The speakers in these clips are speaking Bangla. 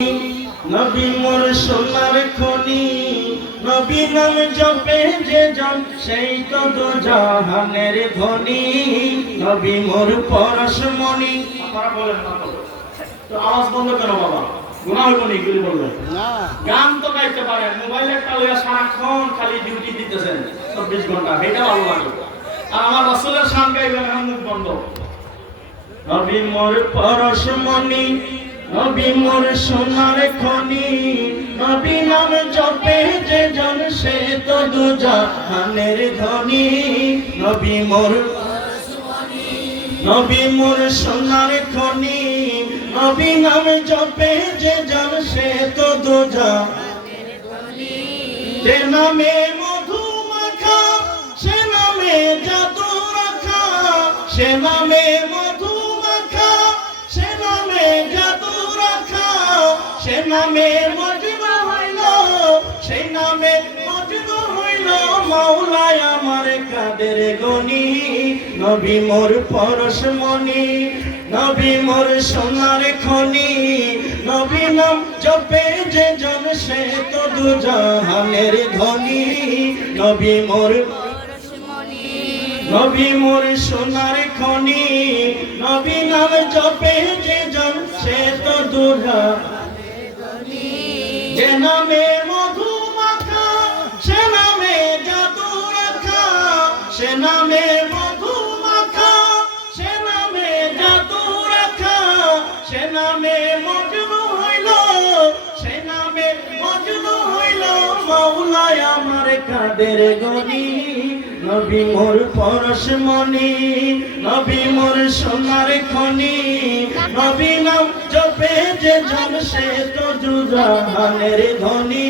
নবী মোর সোনার খনি, নবী নাম জপে যে জন সেই তো দুজাহানের ধনী। নবী মোর পরশমণি। আপনারা বলেন না তো আওয়াজ বন্ধ করো বাবা, গুনাহ হইব না এগুলি বললে না। গান তো গাইতে পারেন, মোবাইল একটা লইয়া সারাক্ষণ খালি ডিউটি দিতেছেন 24 ঘন্টা, এটা ভালো লাগে। আর আমার রাসূলের শান গাইবেন এখন মুখ বন্ধ। নবী মোর পরশমণি, নবী মোর সোনার খনি, নবী নাম জপে যে জন সে তো দুজাহানের ধনী। নবী মোর পরশমণি, নবী মোর সোনার খনি, নবী নাম জপে যে জন সে তো দুজাহানের ধনী। যে নামে মধু মাখা, সে নামে জাদু রাখা, সে নামে মধু মাখা, সে নামে জাদু রাখা, সে নামে মজনু হইল, সেই নামে মজনু হইল মাওলায় আমার কাদের গনি। নবী মোর পরশমণি, নবী মোর সোনার খনি, নবী নাম জপে যে জন সে তো দুজাহানের ধনী। নবী মোর পরশমণি, নবী মোর সোনার খনি, নবী নাম জপে যে জন সে তো দুজাহানের ধনী। যে নামে মধু মাখা, সে নামে জাদু রাখা, সে নামে মধু মাখা, সে নামে জাদু রাখা, সে নামে মজনু হইল, সে নামে মজনু হইল মাওলায় আমার কাদের গনি। নবী মোর পরশমণি, নবী মোর সোনার খনি, নবী নাম জপে যে জন সে তো দুজাহানের ধনী।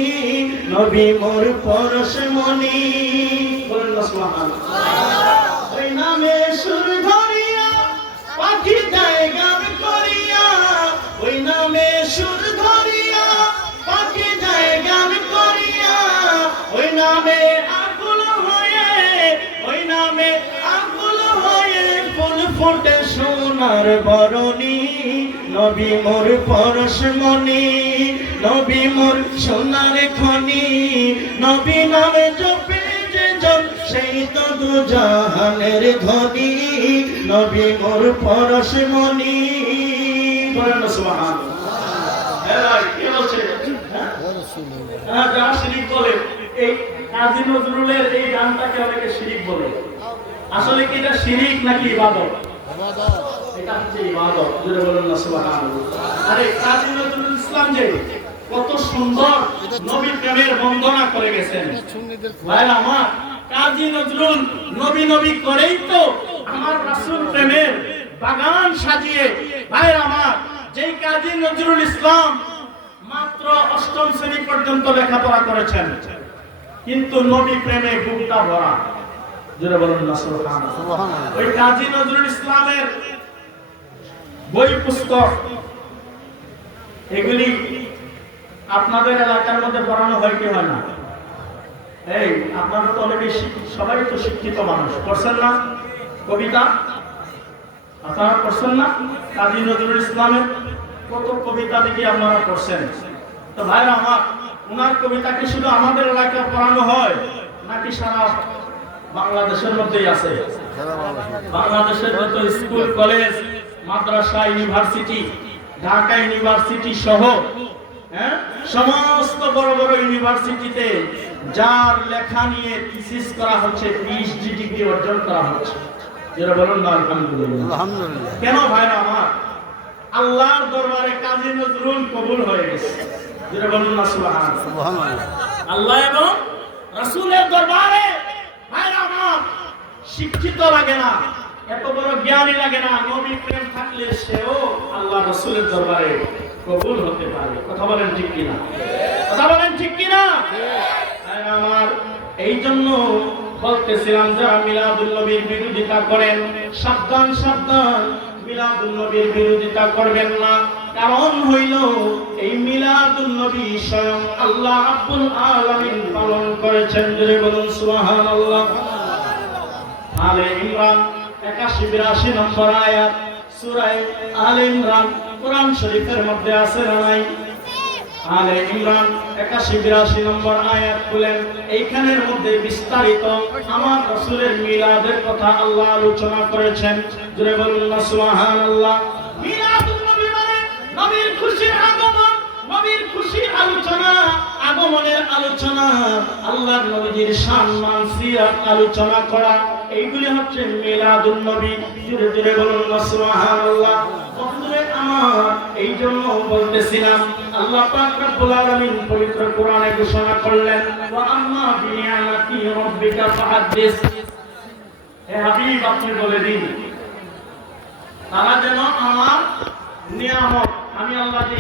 নবী মোর পরশমণি, বলেন না সুবহানাল্লাহ। ওই নামে সুর ধরিয়া পাখি যায় গান করিয়া, ওই নামে সুর ধরিয়া পাখি যায় গান করিয়া, ওই নামে আকুল হয়ে, ওই নামে আকুল হয়ে ফুল ফুটে সোনার বরণী। নবী মোর পরশমণি, নবী মোর সোনার খনি, নবী নামে জপে যে জন সেই তো দুজাহানের ধনী। নবী মোর পরশমণি, বলেন সুবহানাল্লাহ। এই কি বলছে? হ্যাঁ, যারা শিরিক বলে, এই কাজী নজরুলের এই গানটাকে অনেকে শিরিক বলে। আসলে কি এটা শিরিক নাকি ইবাদত? ইবাদত। এটা হচ্ছে ইবাদত। জোরে বলেন না সুবহানাল্লাহ। আরে কাজী নজরুল ইসলাম যে কত সুন্দর নবী প্রেমের বন্দনা করে গেছেন। ভাইরা আমার, কাজী নজরুল নবী নবী করেই তো আমার রাসূল প্রেমের বাগান সাজিয়ে। ভাইরা আমার, যেই কাজী নজরুল ইসলাম মাত্র 8ম শ্রেণী পর্যন্ত লেখাপড়া করেছেন, কিন্তু নবী প্রেমে বুকটা ভরা। জোরে বলুন না সুবহানাল্লাহ। ওই কাজী নজরুল ইসলামের বই পুস্তক এগুলি আপনাদের এলাকার মধ্যে পড়ানো হয় কি হয় না? এই আপনারা তো অলরেডি সবাই তো শিক্ষিত মানুষ, পড়ছেন না কবিতা? আপনারা পড়ছেন না কাজী নজরুল ইসলামের কত কবিতা দেখি আপনারা পড়ছেন? তো ভাইরা আমার, ওনার কবিতা কি শুধু আমাদের এলাকায় পড়ানো হয় নাকি সারা বাংলাদেশের মধ্যেই আছে? বাংলাদেশের যত স্কুল, কলেজ, মাদ্রাসা, ইউনিভার্সিটি, ঢাকা ইউনিভার্সিটি সহ সমস্ত বড় বড় ইউনিভার্সিটিতে যার লেখা নিয়ে থিসিস করা হচ্ছে, পিএইচডি ডিগ্রি অর্জন করা হচ্ছে। যারা বলুন না আলহামদুলিল্লাহ। আলহামদুলিল্লাহ। কেন ভাইরা আমার? আল্লাহর দরবারে কাজী নজরুল কবুল হয়ে গেছে। যারা বলুন না সুবহানাল্লাহ। সুবহানাল্লাহ। আল্লাহ এবং রাসূলের দরবারে ভাইরা আমার শিক্ষিত লাগে না, এত বড় জ্ঞানী লাগে না, নবী প্রেম থাকলে সেও আল্লাহ রাসূলের দরবারে কবুল হতে পারে। কথা বলেন ঠিক কিনা? কথা বলেন ঠিক কিনা? ভাইরা আমার, এই জন্য বলতেছিলাম যারা মিলাদুন নবীর বিরোধিতা করেন, সাবধান সাবধান, মিলাদুন নবীর বিরোধিতা করবেন না। কারণ হইল এই মিলাদুন নবী স্বয়ং আল্লাহ রাব্বুল আলামিন পালন করেছেন। জোরে বলুন সুবহানাল্লাহ। আলে ইমরান 81-82 নম্বর আয়াত সূরা আলে ইমরান কোরআন শরীফের মধ্যে আছে না নাই? আলে ইমরান 81-82 নম্বর আয়াত খুলেন, এইখানের মধ্যে বিস্তারিত আমার রাসূলের মিলাদের কথা আল্লাহ আলোচনা করেছেন। জোরে বলুন না সুবহানাল্লাহ। মিলাদুন নবী মানে নবীর খুশির আগমন, নবীর খুশির আলোচনা, আগমনের আলোচনা, আল্লাহর নবীর সম্মান সিরাত আলোচনা করা, এইগুলি হচ্ছে মিলাদুন নবী। জোরে জোরে বলুন না সুবহানাল্লাহ। বন্ধুরে আমার, এই জন্য বলতেছিলাম আল্লাহ পাক রব্বুল আলামিন পবিত্র কোরআনে ঘোষণা করলেন, ওয়া আম্মা বিনিয়ামাতি রাব্বিকা ফাহাদ্দিস। হে হাবিব, আপনি বলে দিন তারা যেন আমার নিয়ামত, আমি আল্লাহ যে